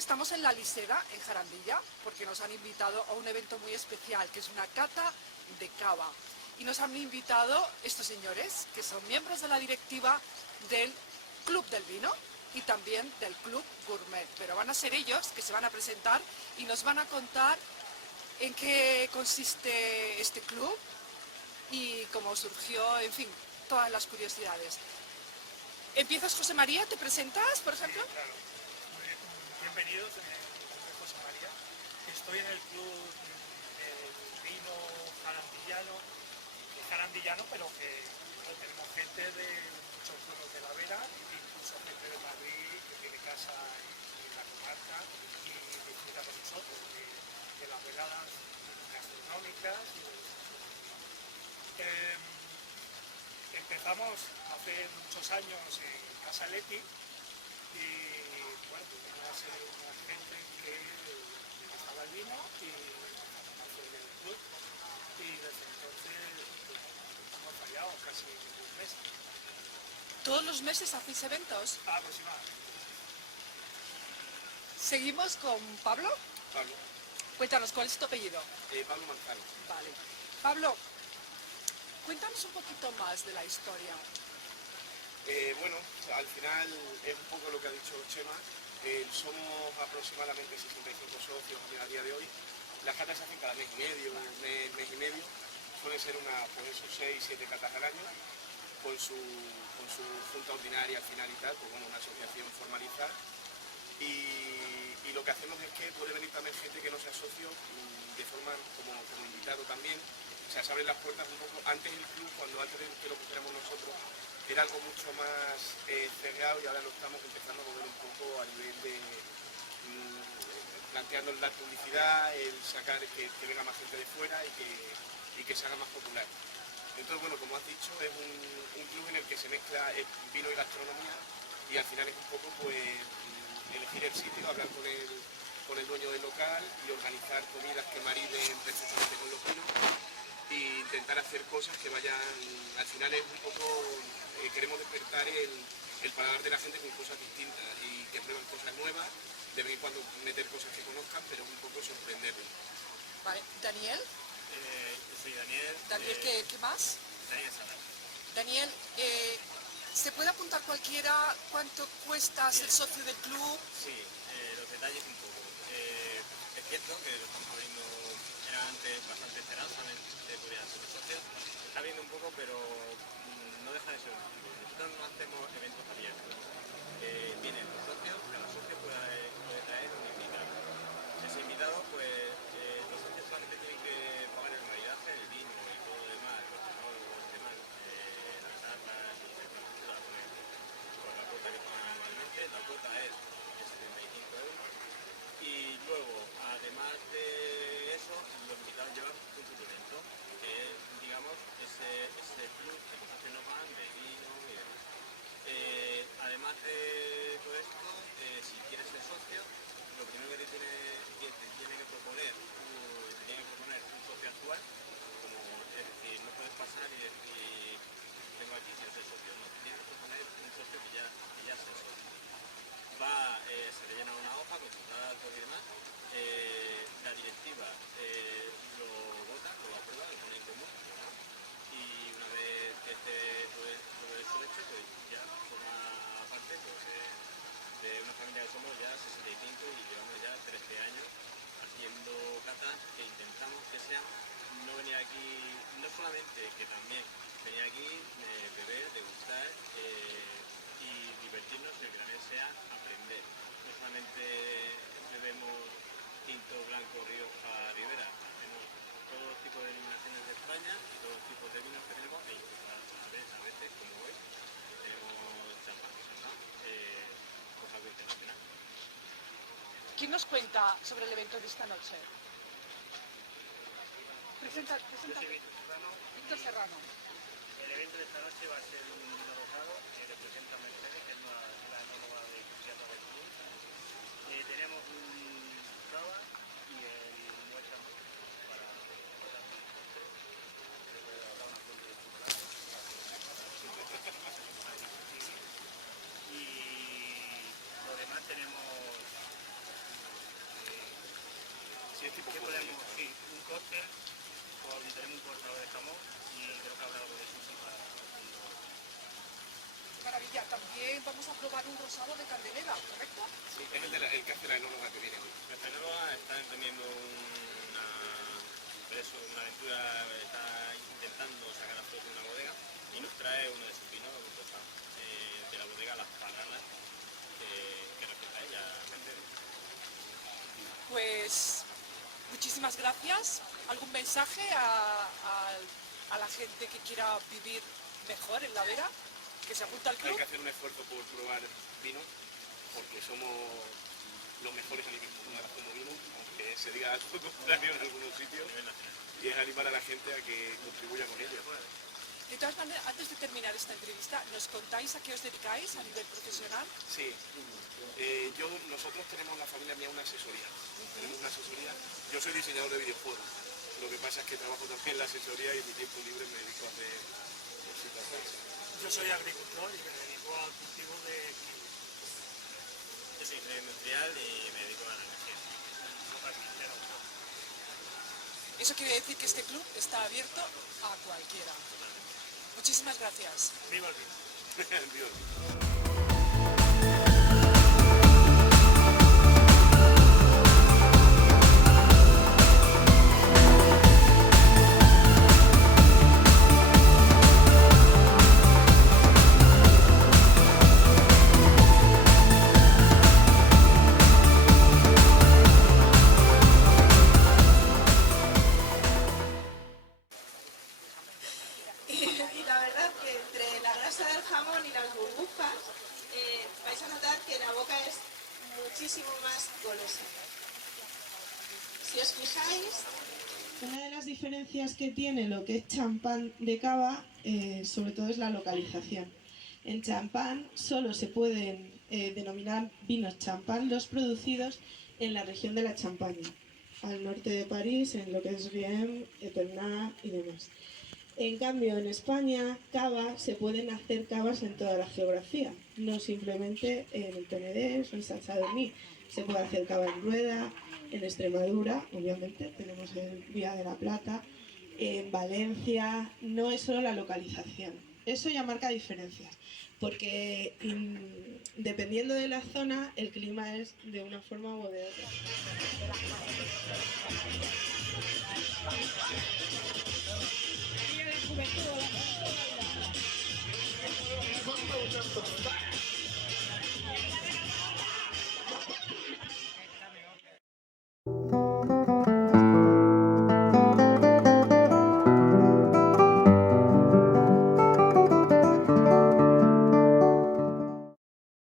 Estamos en La Lisera, en Jarandilla, porque nos han invitado a un evento muy especial, que es una cata de cava. Y nos han invitado estos señores, que son miembros de la directiva del Club del Vino y también del Club Gourmet. Pero van a ser ellos que se van a presentar y nos van a contar en qué consiste este club y cómo surgió, en fin, todas las curiosidades. ¿Empiezas, José María? ¿Te presentas, por ejemplo? Sí, claro. Bienvenidos, mi nombre es José María. Estoy en el club del vino jarandillano, pero que bueno, tenemos gente de muchos pueblos de la Vera, incluso gente de Madrid que tiene casa en la comarca y disfruta con nosotros de las veladas gastronómicas y de empezamos hace muchos años en Casa Leti y bueno, venía a ser una gente que le gustaba el vino y empezamos en el club y desde entonces pues, hemos fallado casi un mes. ¿Todos los meses hacéis eventos? Aproximadamente. Seguimos con Pablo. Pablo. Cuéntanos, ¿cuál es tu apellido? Pablo Manzano. Vale. Pablo, cuéntanos un poquito más de la historia. Bueno, al final es un poco lo que ha dicho Chema. Somos aproximadamente 65 socios a día de hoy. Las catas se hacen cada mes y medio, mes y medio. Suelen ser unas, pues eso, 6, 7 catas al año, con su junta ordinaria al final y tal, pues bueno, una asociación formalizada. Y lo que hacemos es que puede venir también gente que no sea socio de forma como invitado también. O sea, se abren las puertas un poco. Antes el club, antes de que lo pusiéramos nosotros, era algo mucho más cerrado y ahora lo estamos empezando a mover un poco a nivel de planteando la publicidad, el sacar que venga más gente de fuera y que se haga más popular. Entonces, bueno, como has dicho, es un club en el que se mezcla vino y gastronomía y al final es un poco pues elegir el sitio, hablar con el dueño del local y organizar comidas que mariden precisamente con los vinos e intentar hacer cosas que vayan, al final es un poco, queremos despertar el paladar de la gente con cosas distintas y que prueben cosas nuevas, de vez en cuando meter cosas que conozcan, pero un poco sorprenderles. Vale, Daniel. Yo soy Daniel. Daniel, ¿qué más? Daniel Salas. Daniel, ¿se puede apuntar cualquiera? ¿Cuánto cuesta ser socio del club? Sí, los detalles un poco. Es cierto que lo estamos abriendo, era antes bastante cerrado, solamente podían ser los socios. Se está abriendo un poco, pero no deja de ser un club. Nosotros no hacemos eventos abiertos. Vienen los socios, cada socio puede traer un invitado. Ese invitado, pues, los socios solamente tienen que pagar el maridaje, el vino y todo lo demás, los tenólogos y demás, las tapas y el beneficio de la ponen con la cuota que pagan anualmente. La cuota es de 75 euros. Y luego, además de eso, los invitados llevan un suplemento, que es, digamos, ese plus que los socios no pagan de vino y demás. Además de todo esto, si quieres ser socio, lo primero que te tiene que proponer un socio actual, como es decir, no puedes pasar y decir, tengo aquí sin ser socio, no, te tienes que proponer un socio que ya sea socio. Se le llena una hoja con sus datos y demás, la directiva lo vota, lo aprueba, lo pone en común, ¿no? Y una vez que esté todo eso hecho, pues ya forma parte pues, de una familia que somos ya 65 y llevamos ya 13 años haciendo catas que intentamos que sean, no venir aquí, no solamente que también venir aquí, beber, degustar y divertirnos, y el que también sea aprender. No solamente bebemos tinto, blanco, Rioja, Ribera, hacemos todo tipo de denominaciones de España y todos los tipos de vinos que tenemos e incluso a veces, como hoy, tenemos champán, ¿no? Pues algo internacional. ¿Quién nos cuenta sobre el evento de esta noche? Presenta. Yo soy Víctor Serrano. Víctor Serrano. El evento de esta noche va a ser un vino rosado que representa a Mercedes, que es la enóloga de Cristiano del Club. Tenemos un cava y el muestra para y lo demás tenemos Es tipo ¿Qué postre. podemos? Sí, un cóctel, o tenemos un cortado de jamón y creo que habrá algo de sushi para Qué maravilla. También vamos a probar un rosado de candelera, ¿correcto? Sí, es el que hace la enóloga que viene hoy. Nuestra enóloga está emprendiendo una aventura, está intentando sacar a flote una bodega y nos trae uno de sus vinos, un rosado, de la bodega Las Paganas, que respecta a ella, Mercedes. Pues muchísimas gracias. ¿Algún mensaje a la gente que quiera vivir mejor en la Vera? ¿Que se apunta al Hay club? que hacer un esfuerzo por probar vino, porque somos los mejores a nivel mundial como vino, aunque se diga algo contrario en algunos sitios, y es animar a la gente a que contribuya con ello. De todas maneras, antes de terminar esta entrevista, ¿nos contáis a qué os dedicáis a nivel profesional? Sí, nosotros tenemos en la familia mía una asesoría. Tenemos una asesoría. Yo soy diseñador de videojuegos. Lo que pasa es que trabajo también en la asesoría y en mi tiempo libre me dedico a hacer cositas de esas. Yo soy agricultor y me dedico al cultivo de kiwi. Yo soy ingeniero industrial y me dedico a la energía. Eso quiere decir que este club está abierto a cualquiera. Muchísimas gracias. Viva el vino. Dios. Y la verdad que entre la grasa del jamón y las burbujas vais a notar que la boca es muchísimo más golosa. Si os fijáis, una de las diferencias que tiene lo que es champán de cava, sobre todo es la localización. En champán solo se pueden denominar vinos champán los producidos en la región de la Champaña, al norte de París, en lo que es Riom, Epernay y demás. En cambio, en España, cava, se pueden hacer cavas en toda la geografía, no simplemente en el Penedés o en San Sadurní. Se puede hacer cava en Rueda, en Extremadura, obviamente, tenemos el Vía de la Plata, en Valencia. No es solo la localización, eso ya marca diferencias, porque dependiendo de la zona, el clima es de una forma o de otra.